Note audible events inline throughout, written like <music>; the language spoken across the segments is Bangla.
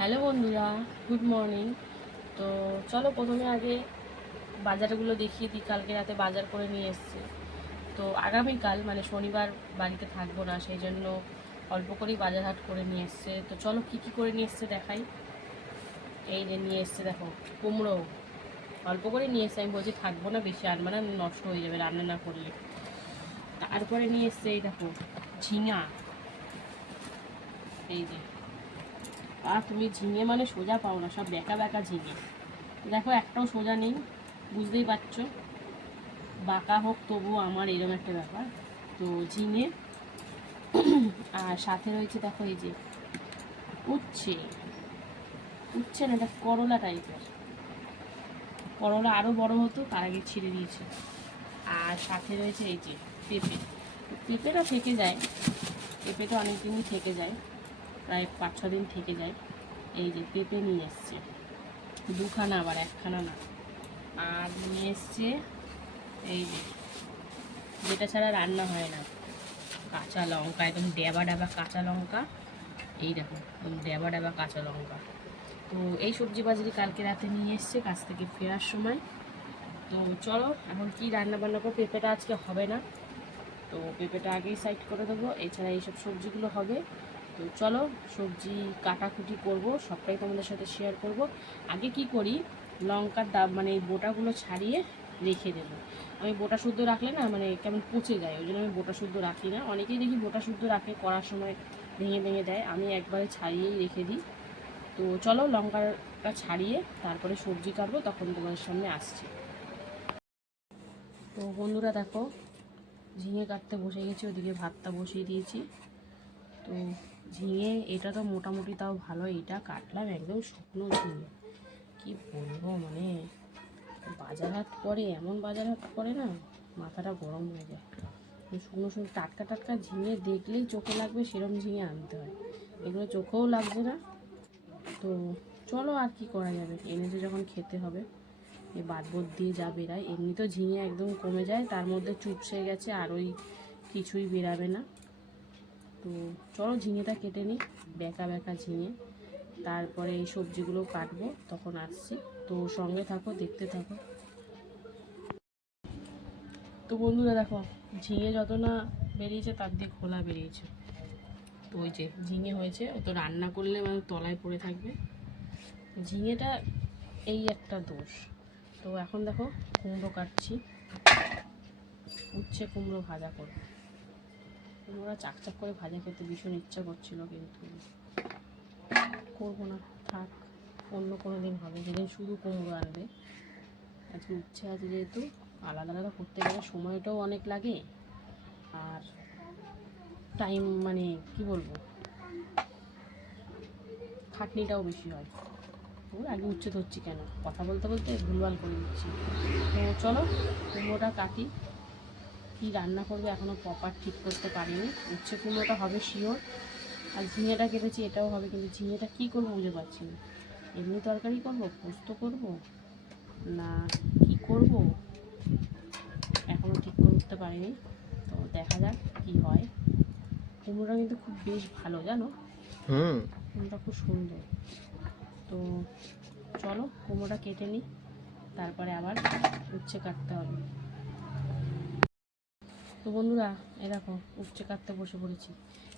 হ্যালো বন্ধুরা, গুড মর্নিং। তো চলো প্রথমে আগে বাজারগুলো দেখিয়ে দিই, কালকে রাতে বাজার করে নিয়ে এসছে। তো আগামীকাল মানে শনিবার বাড়িতে থাকব না, সেই জন্য অল্প করেই বাজার হাট করে নিয়ে এসছে। তো চলো কী কী করে নিয়ে এসছে দেখাই। এই যে নিয়ে এসছে দেখো, কুমড়ো। অল্প করে নিয়ে এসছে, আমি বলছি থাকব না বেশি আনব না নষ্ট হয়ে যাবে রান্না না করলে। তারপরে নিয়ে এসছে এই দেখো, ঝিঙা। এই যে আর তুমি ঝিঙে মানে সোজা পাও না, সব বেঁকা বেঁকা ঝিঙে। দেখো, একটাও সোজা নেই, বুঝতেই পারছ। বাঁকা হোক, তবুও আমার এরকম একটা ব্যাপার। তো ঝিঙে, আর সাথে রয়েছে দেখো এই যে উচ্ছে। উচ্ছে না, এটা করলা টাইপের। করলা আরও বড় হতো, তার আগে ছিঁড়ে দিয়েছে। আর সাথে রয়েছে এই যে পেঁপে। পেঁপেটা থেকে যায়, পেঁপে তো অনেক দিনই থেকে যায়। প্রায় পাঁচ, ছ দিন থেকে যায়। এই যে পেঁপে নিয়ে এসছে। দুখানা আবার, একখানা না। আর নিয়ে এসছে এই যে, যেটা ছাড়া রান্না হয় না। কাঁচা লঙ্কা, একদম ডেবা ডেবা কাঁচা লঙ্কা। এই দেখো, একদম ডেবা ডেবা কাঁচা লঙ্কা। তো এই সবজি বাজারে কালকে রাতে নিয়ে এসছে কাছ থেকে ফেরার সময়। তো চলো, এখন কি রান্না বান্না করব, পেঁপেটা আজকে হবে না। তো পেঁপেটা আগেই সাইড করে দেবো, এছাড়া এইসব সবজিগুলো হবে। তো চলো সবজি কাটাকুটি করব, সবটাই তোমাদের সাথে শেয়ার করব। আগে কি করি, লঙ্কার দাম মানে বোটাগুলো ছাড়িয়ে রেখে দেবো। আমি বোটা শুদ্ধ রাখলে না মানে কেমন পচে যায়, ওই জন্য আমি বোটা শুদ্ধ রাখি না। অনেকেই দেখি বোটা শুদ্ধ রাখে, করার সময় ভেঙে ভেঙে দেয়। আমি একবারে ছাড়িয়েই রেখে দিই। তো চলো লঙ্কাটা ছাড়িয়ে তারপরে সবজি কাটবো, তখন তোমাদের সামনে আসছি। তো বন্ধুরা দেখো, ঝিঙে কাটতে বসে গেছি, ওদিকে ভাতটা বসিয়ে দিয়েছি। তো ঝিঙে, এটা তো মোটামুটি তাও ভালো। এটা কাটলাম একদম শুকনো ঝিঙে। কি বলব মানে বাজার হাট পরে এমন বাজার হাট পরে না, মাথাটা গরম হয়ে যায়। শুকনো শুকনো টাটকা টাটকা ঝিঙে দেখলেই চোখে লাগবে সেরকম ঝিঙে আনতে হয়। এগুলো চোখেও লাগছে না। তো চলো আর কি করা যাবে? এনেছে যখন খেতে হবে। এই বাদবোধ দিয়ে যা বেরায় এমনি তো ঝিঙে একদম কমে যায়, তার মধ্যে চুপসে গেছে, আর ওই কিছুই বেরাবে না। তো চলো ঝিঙেটা কেটে নিই, বেঁকা বেঁকা ঝিঙে। তারপরে এই সবজিগুলো কাটবো, তখন আসছি। তো সঙ্গে থাকো, দেখতে থাকো। তো বন্ধুরা দেখো, ঝিঙে যত না বেরিয়েছে, তার দিয়ে খোলা বেরিয়েছে। তো ওই যে ঝিঙে হয়েছে, ও তো রান্না করলে মানে তলায় পড়ে থাকবে। ঝিঙেটা এই একটা দোষ। তো এখন দেখো, কুমড়ো কাটছি। উচ্ছে কুমড়ো ভাজা করব। কুমড়োটা চাকচাক করে ভাজা খেতে ভীষণ ইচ্ছা করছিল, কিন্তু করব না। থাক, অন্য কোনো দিন হবে, যেদিন শুধু কুমড়ো আনবে। আজকে উচ্ছে আছে যেহেতু, আলাদা আলাদা করতে গেলে সময়টাও অনেক লাগে। আর টাইম মানে কি বলব? খাটনিটাও বেশি হয়। ওর আগে উচ্ছে ধরছি কেন? কথা বলতে বলতে ভুলভাল করে দিচ্ছি। তো চলো, কুমড়োটা কাটি। কি রান্না করবে এখনও প্রপার ঠিক করতে পারিনি। উচ্ছে কুমড়োটা হবে শিওর আর ঝিঙেটা কেটেছি এটাও হবে কিন্তু ঝিঙেটা কী করব বুঝে পাচ্ছি না। এমনি তরকারি করব পোস্ত করব? না কি করব? এখনও ঠিক করে উঠতে পারিনি। তো দেখা যাক কি হয়। কুমড়োটা কিন্তু খুব বেশ ভালো জানো? হুম। কুমড়োটা খুব সুন্দর। তো চলো কুমড়োটা কেটে নিই। তারপরে আবার উচ্ছে কাটতে হবে। তো বন্ধুরা এরকম উপচে কাটতে বসে পড়েছি।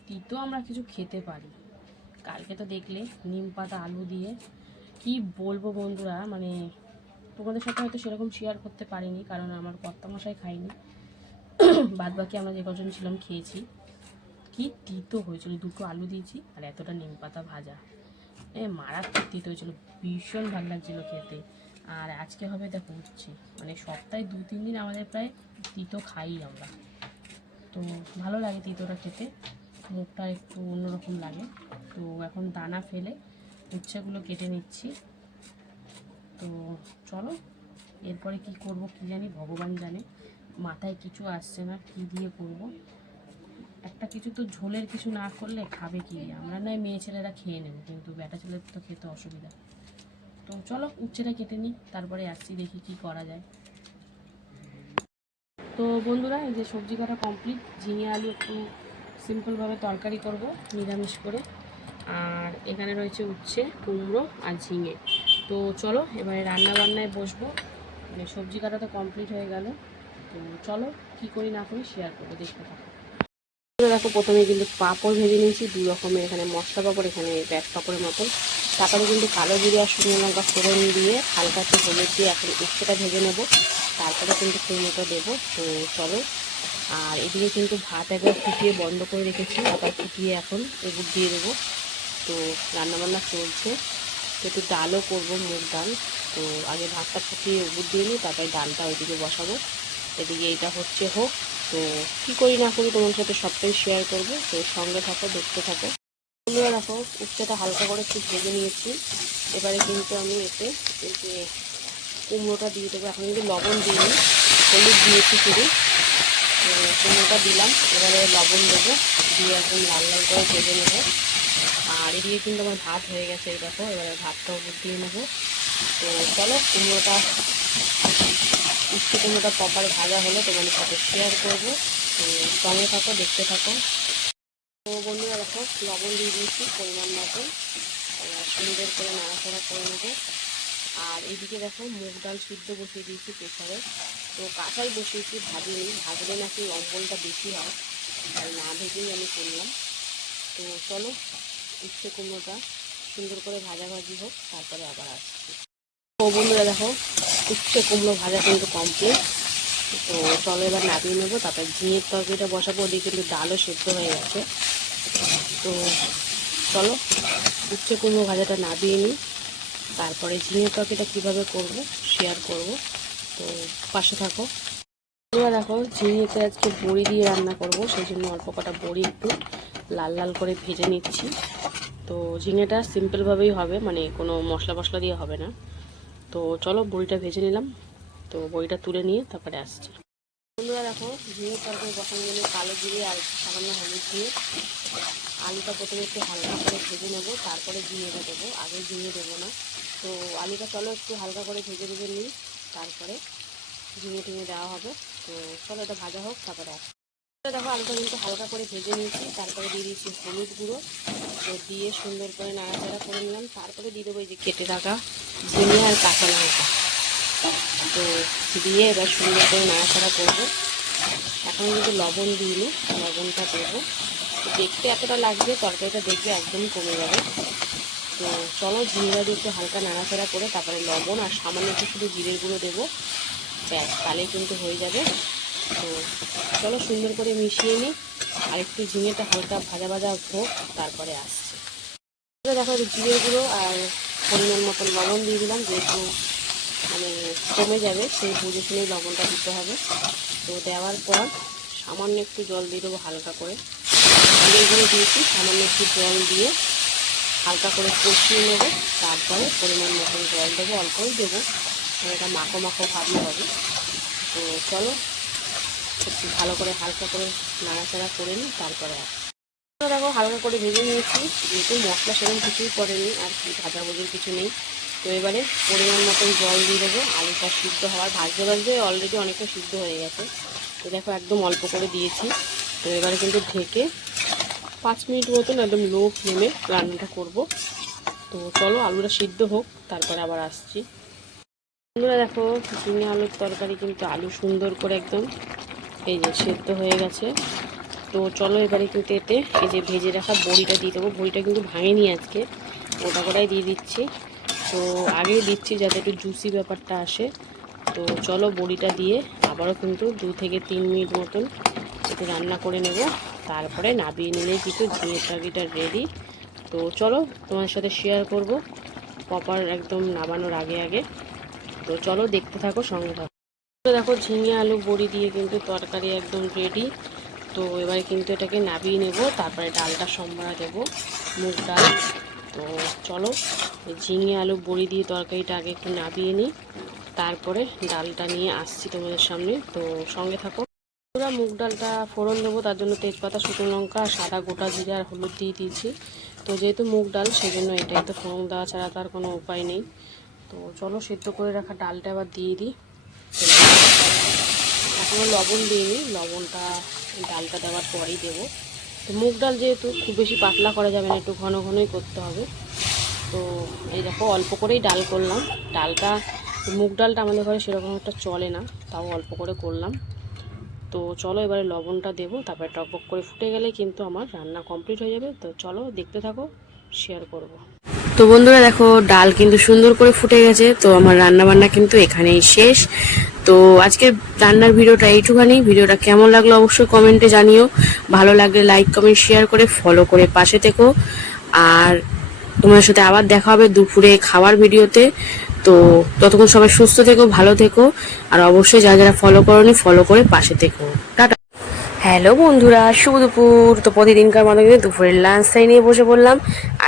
তিতো আমরা কিছু খেতে পারি। কালকে তো দেখলে নিম পাতা, আলু দিয়ে। কি বলব বন্ধুরা মানে তোমাদের সাথে হয়তো সেরকম শেয়ার করতে পারিনি, কারণ আমার কর্তা মশাই খাইনি <coughs> বাদ বাকি আমরা যে কজন ছিলাম, খেয়েছি। কি তিতো হয়েছিল, দুটো আলু দিয়েছি, আর এতটা নিম পাতা ভাজা। এ, মারাত্মক তিতো হয়েছিল, ভীষণ ভালো লাগছিল খেতে। আর আজকে হবে, দেখো উঠছে মানে সপ্তাহে দু তিন দিন আমাদের প্রায় তিতো খাই আমরা। তো ভালো লাগে তিতোটা খেতে। মুখটা একটু অন্যরকম লাগে। তো এখন দানা ফেলে উচ্ছেগুলো কেটে নিচ্ছি। তো চলো, এরপরে কি করব কি জানি, ভগবান জানে। মাথায় কিছু আসছে না, কি দিয়ে করব? একটা কিছু তো ঝোলের কিছু না করলে খাবে কি আমরা নয় মেয়ে ছেলেরা খেয়ে নেব, কিন্তু বেটা ছেলের তো খেতে অসুবিধা। তো চলো, উচ্ছেটা কেটে নিই, তারপরে আসছি দেখি কি করা যায়। তো বন্ধুরা, এই যে সবজি কাটা কমপ্লিট ঝিঙে, আলু একটু সিম্পলভাবে তরকারি করব, নিরামিষ করে। আর এখানে রয়েছে উচ্ছে, কুমড়ো আর ঝিঙে। তো চলো, এবারে রান্না বান্নায় বসবো। মানে সবজি কাটা তো কমপ্লিট হয়ে গেল। তো চলো, কি করি না করি শেয়ার করব, দেখতে থাকো। দেখো, প্রথমে কিন্তু পাঁপড় ভেজে নিয়েছি, দু রকমের এখানে মশলা পাঁপড়, এখানে ব্যাট পাঁপড়ের মতন তারপরে কিন্তু কালো জিরে আর শুকনো লঙ্কা ফোড়ন দিয়ে হালকা একটু হলুদ দিয়ে এখন উচ্ছেটা ভেজে নেব। তারপরে কিন্তু কুমড়োটা দেবো। তো চলো। আর এদিকে কিন্তু ভাত একবার ফুটিয়ে বন্ধ করে রেখেছি। আবার ফুটিয়ে এখন এগুলো দিয়ে দেবো। তো রান্নাবান্না চলছে। তো একটু ডালও করব মুগ ডাল। তো আগে ভাতটা ফুটিয়ে উবুর দিয়ে নিই, তারপরে ডালটা ওইদিকে বসাবো। এদিকে এটা হচ্ছে হোক। তো কী করি না করি তোমার সাথে সবটাই শেয়ার করব। তো সঙ্গে থাকো, দেখতে থাকো। বন্ধুরা দেখো, উচ্ছেটা হালকা করে একটু ভেজে নিয়েছি। এবারে কিন্তু আমি এতে এই যে কুমড়োটা দিয়ে দেবো। এখন কিন্তু লবণ দিইনি, হলুদ দিয়েছি শুধু। কুমড়োটা দিলাম, এবারে লবণ দেবো, দিয়ে একদম লাল লাল করে ভেজে নেব। আর এদিকে কিন্তু আমার ভাত হয়ে গেছে, এই দেখো, এবারে ভাতটা উপর দিয়ে নেব। তো চলো, কুমড়োটা উচ্চ কুমড়োটা প্রপার ভাজা হলে, তোমাদের সাথে শেয়ার করব। সঙ্গে থাকো, দেখতে থাকো। তো বন্ধুরা, দেখো, লবণ দিয়ে দিয়েছি পরিমাণ মতন। সুন্দর করে নাড়াচাড়া করে নেব। আর এদিকে দেখো মুগ ডাল সিদ্ধ বসিয়ে দিয়েছি প্রেসারে তো কাঁচাই বসিয়েছি ভাজিনি ভাজলে নাকি অম্বলটা বেশি হয়, তাই না ভেজেই আমি করলাম। তো চলো, উচ্ছে কুমড়োটা সুন্দর করে ভাজাভাজি হোক, তারপরে আবার আসছি। তো বন্ধুরা দেখো, উচ্ছে কুমড়ো ভাজা কিন্তু কমপ্লিট তো চলো এবার নামিয়ে নেব, তারপর ঝিঙের তরকারিটা বসাবো, ওদিকে কিন্তু ডালও সেদ্ধ হয়ে গেছে। তো চলো, উচ্ছে কুমড়ো ভাজাটা নামিয়ে নিই। তারপরে ঝিঙের তরকারিটা কীভাবে করব শেয়ার করব। তো পাশে থাকো। এবার দেখো ঝিঙেতে আজকে বড়ি দিয়ে রান্না করব, সেই জন্য অল্প কটা বড়ি একটু লাল লাল করে ভেজে নিচ্ছি। তো ঝিঙেটা সিম্পলভাবেই হবে মানে কোনো মশলা মশলা দিয়ে হবে না। তো চলো বড়িটা ভেজে নিলাম। তো বড়িটা তুলে নিয়ে তারপরে আসছি। বন্ধুরা দেখো ঝিঙে তরকারি বসানো গেলে। কালো জিরে আর সামান্য হলুদ দিয়ে আলুটা প্রথমে একটু হালকা করে ভেজে নেব, তারপরে ঝিঙেটা দেবো। আগে ঝিঙে দেবো না। তো আলুটা চলো একটু হালকা করে ভেজে ভেজে নিই, তারপরে ঝিঙে টিঙে দেওয়া হবে। তো চলো এটা ভাজা হোক, তারপরে দেখো, আলুটা কিন্তু হালকা করে ভেজে নিয়েছি। তারপরে দিয়ে দিয়েছি হলুদ গুঁড়ো। তো দিয়ে সুন্দর করে নাড়াচাড়া করে নিলাম। তারপরে দিয়ে দেবো এই যে কেটে রাখা ঝিঙে আর কাঁচা লঙ্কা। তো দিয়ে এবার সুন্দর করে নাড়াচাড়া করব। এখন কিন্তু লবণ দিয়ে দিইনি, লবণটা দেবো। দেখতে এতটা লাগবে, তরকারিটা দেখবে একদমই কমে যাবে। তো চলো জিরা দিয়ে একটু হালকা নাড়াচাড়া করে তারপরে লবণ আর সামান্য একটু শুধু জিরের গুঁড়ো দেবো। ব্যাস, তাহলেই কিন্তু হয়ে যাবে। তো চলো সুন্দর করে মিশিয়ে নিই। আর একটু ঝিঙেটা হালকা ভাজা ভাজা হোক, তারপরে আসছে। দেখো জিরের গুঁড়ো আর পরিমাণ মতন লবণ দিয়ে দিলাম, যেহেতু মানে কমে যাবে, সেই বুঝে শুনেই লবণটা দিতে হবে। তো দেওয়ার পর সামান্য একটু জল দিয়ে দেবো হালকা করে। জিরের গুঁড়ো দিয়েছি, সামান্য একটু জল দিয়ে হালকা করে কষিয়ে নেব, তারপরে পরিমাণ মতন জল দেবো অল্পই দেবো এটা মাখো মাখো ভাবই হবে তো চলো, একটু ভালো করে হালকা করে নাড়াচাড়া করে নিই, তারপরে দেখো, হালকা করে ভেজে নিয়েছি, যেহেতু মশলা সেরকম কিছুই পড়েনি, আর কি ভাজা ভুজির কিছু নেই। তো এবারে পরিমাণ মতন জল দিয়ে দেবো, আলুটা সিদ্ধ হওয়ার, ভাজতে ভাজতে অলরেডি অনেকটা সিদ্ধ হয়ে গেছে। তো দেখো, একদম অল্প করে দিয়েছি। তো এবারে কিন্তু ঢেকে পাঁচ মিনিট মতন একদম লো ফ্লেমে রান্নাটা করব। তো চলো আলুটা সিদ্ধ হোক, তারপরে আবার আসছি। বন্ধুরা দেখো, ঝিঙে আলুর তরকারি কিন্তু আলু সুন্দর করে একদম এই যে সেদ্ধ হয়ে গেছে। তো চলো এবারে কিন্তু এতে এই যে ভেজে রাখা বড়িটা দিয়ে দেবো। বড়িটা কিন্তু ভাঙেনি আজকে ওটা কটাই দিয়ে দিচ্ছি। তো আগেই দিচ্ছি যাতে একটু জুসি ব্যাপারটা আসে। তো চলো বড়িটা দিয়ে আবারও কিন্তু দু থেকে তিন মিনিট মতন একটু রান্না করে নেব। তারপরে নাবিয়ে নিলে কিন্তু ঝিঙের তরকারিটা রেডি তো চলো তোমার সাথে শেয়ার করব প্রপার একদম নামানোর আগে আগে। তো চলো দেখতে থাকো, সঙ্গে থাকো। দেখো ঝিঙে, আলু, বড়ি দিয়ে কিন্তু তরকারি একদম রেডি তো এবারে কিন্তু এটাকে নাবিয়ে নেব, তারপরে ডালটা সম্বরা দেব, মুগ ডাল। তো চলো ঝিঙে, আলু, বড়ি দিয়ে তরকারিটা আগে একটু নাবিয়ে নিই। তারপরে ডালটা নিয়ে আসছি তোমাদের সামনে। তো সঙ্গে থাকো। পুরো মুগ ডালটা ফোড়ন দেবো, তার জন্য তেজপাতা, শুকনো লঙ্কা, সাদা গোটা জিরা আর হলুদ দিয়ে দিয়েছি। তো যেহেতু মুগ ডাল সেই জন্য এটাই তো ফোড়ন দেওয়া ছাড়া তার কোনো উপায় নেই। তো চলো সেদ্ধ করে রাখা ডালটা আবার দিয়ে দিই। এখনও লবণ দিইনি, লবণটা ডালটা দেওয়ার পরেই দেবো। তো মুগ ডাল যেহেতু খুব বেশি পাতলা করা যাবে না, একটু ঘন ঘনই করতে হবে। তো এই দেখো, অল্প করেই ডাল করলাম। ডালটা, মুগ ডালটা আমাদের ঘরে সেরকম একটা চলে না, তাও অল্প করে করলাম। তো চলো এবারে লবণটা দেবো, তারপরে টকবক করে ফুটে গেলে কিন্তু আমার রান্না কমপ্লিট হয়ে যাবে। তো চলো দেখতে থাকো শেয়ার করব। তো বন্ধুরা দেখো, ডাল কিন্তু সুন্দর করে ফুটে গেছে, তো আমার রান্না বান্না কিন্তু এখানেই শেষ। তো আজকে রান্নার ভিডিওটা এইটুখানি। ভিডিওটা কেমন লাগল অবশ্যই কমেন্টে জানিও। ভালো লাগলে লাইক কমেন্ট শেয়ার করে ফলো করে পাশে থেকো। আর তোমাদের সাথে আবার দেখা হবে দুপুরে খাওয়ার ভিডিওতে। তো ততক্ষণ সবাই সুস্থ থেকো, ভালো থেকো, আর অবশ্যই যারা যারা ফলো করনি ফলো করে পাশে থেকো। টাটা। হ্যালো বন্ধুরা, শুভ দুপুর। তো প্রতিদিনকার মতো কিন্তু দুপুরের লাঞ্চ টাই নিয়ে বসে বললাম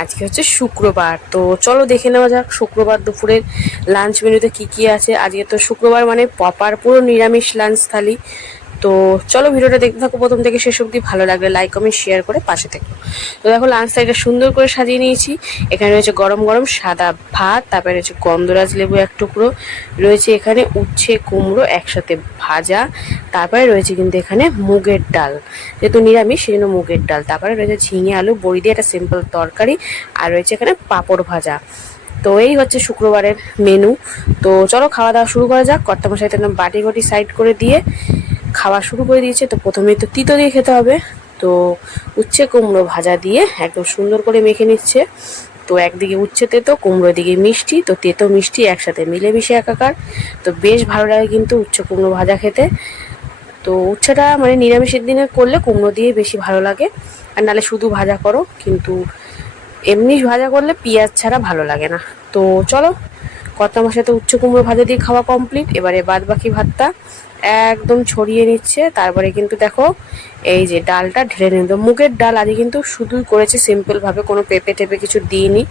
আজকে হচ্ছে শুক্রবার। তো চলো দেখে নেওয়া যাক শুক্রবার দুপুরের লাঞ্চ মেনুতে কি কি আছে। আজকে তো শুক্রবার মানে পপার পুরো নিরামিষ লাঞ্চ থালি। তো চলো ভিডিওটা দেখতে থাকো। প্রথম থেকে শেষ অবধি ভালো লাগলে লাইক কমেন্ট শেয়ার করে পাশে থেকো। তো দেখো লাঞ্চ সাইডটা সুন্দর করে সাজিয়ে নিয়েছি। এখানে রয়েছে গরম গরম সাদা ভাত, তারপরে রয়েছে গন্ধরাজ লেবু এক টুকরো, রয়েছে এখানে উচ্ছে, কুমড়ো একসাথে ভাজা, তারপরে রয়েছে কিন্তু এখানে মুগের ডাল। যেহেতু নিরামিষ সেই জন্য মুগের ডাল। তারপরে রয়েছে ঝিঙে আলু, বড়ি দিয়ে একটা সিম্পল তরকারি, আর রয়েছে এখানে পাঁপড় ভাজা। তো এই হচ্ছে শুক্রবারের মেনু তো চলো, খাওয়া দাওয়া শুরু করা যাক। কর্তামশাই বাটি গটি সাইড করে দিয়ে খাওয়া শুরু করে দিয়েছে। তো প্রথমেই তো তিতো দিয়ে খেতে হবে। তো উচ্ছে কুমড়ো ভাজা দিয়ে একদম সুন্দর করে মেখে নিচ্ছে। তো একদিকে উচ্ছে তেতো, কুমড়ো দিকে মিষ্টি। তো তেতো, মিষ্টি একসাথে মিলেমিশে একাকার। তো বেশ ভালো লাগে কিন্তু উচ্ছে কুমড়ো ভাজা খেতে। তো উচ্ছেটা মানে নিরামিষের দিনে করলে কুমড়ো দিয়ে বেশি ভালো লাগে। আর নালে শুধু ভাজা করো, কিন্তু এমনি ভাজা করলে পেঁয়াজ ছাড়া ভালো লাগে না। তো চলো কত মাসে তো উচ্চ কুমড়ো ভাজা দিয়ে খাওয়া কমপ্লিট এবারে বাদ বাকি ভাতটা একদম ছড়িয়ে নিচ্ছে। তারপরে কিন্তু দেখো, এই যে ডালটা ঢেলে নিল। মুগের ডাল আজকে কিন্তু শুধুই করেছে সিম্পলভাবে কোনো পেঁপে টেপে কিছু দিইনি।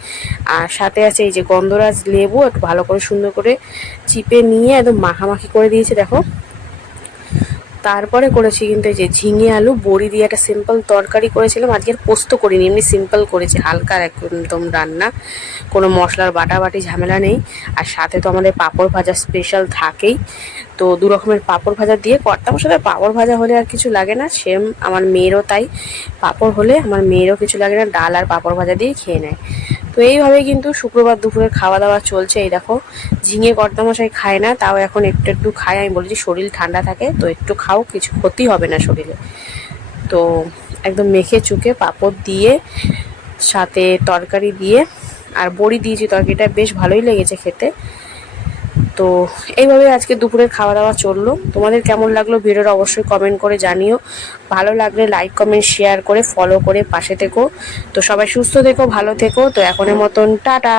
আর সাথে আছে এই যে গন্ধরাজ লেবু, একটু ভালো করে সুন্দর করে চিপে নিয়ে একদম মাখামাখি করে দিয়েছে, দেখো। তারপরে করেছি কিন্তু এই যে ঝিঙে আলু, বড়ি দিয়ে একটা সিম্পল তরকারি করেছিলাম। আজকের পোস্ত করিনি, এমনি সিম্পল করেছি। হালকা একদম রান্না, কোনো মশলার বাটাবাটি, ঝামেলা নেই। আর সাথে তো আমাদের পাঁপড় ভাজা স্পেশাল থাকেই। তো দু রকমের পাঁপড় ভাজা দিয়ে করতাম সাথে পাঁপড় ভাজা হলে আর কিছু লাগে না সেম আমার মেয়েরও তাই। পাঁপড় হলে আমার মেয়েরও কিছু লাগে না, ডাল আর পাঁপড় ভাজা দিয়ে খেয়ে নেয়। তো এইভাবে কিন্তু শুক্রবার দুপুরে খাওয়া দাওয়া চলছে, এই দেখো। ঝিঙে কর্তামশাই খায় না, তাও এখন একটু একটু খায়। আমি বলেছি শরীর ঠান্ডা থাকে, তো একটু খাও, কিছু ক্ষতি হবে না শরীরে। তো একদম মেখে চুকে পাঁপড় দিয়ে, সাথে তরকারি দিয়ে, আর বড়ি দিয়েছি তরকারিটা, বেশ ভালোই লেগেছে খেতে। তো এইভাবে আজকে দুপুরের খাওয়া দাওয়া চলল। তোমাদের কেমন লাগল ভিডিওটা অবশ্যই কমেন্ট করে জানিও। ভালো লাগলে লাইক কমেন্ট শেয়ার করে ফলো করে পাশে থেকো। তো সবাই সুস্থ থেকো, ভালো থেকো। তো এখনের মতন টাটা!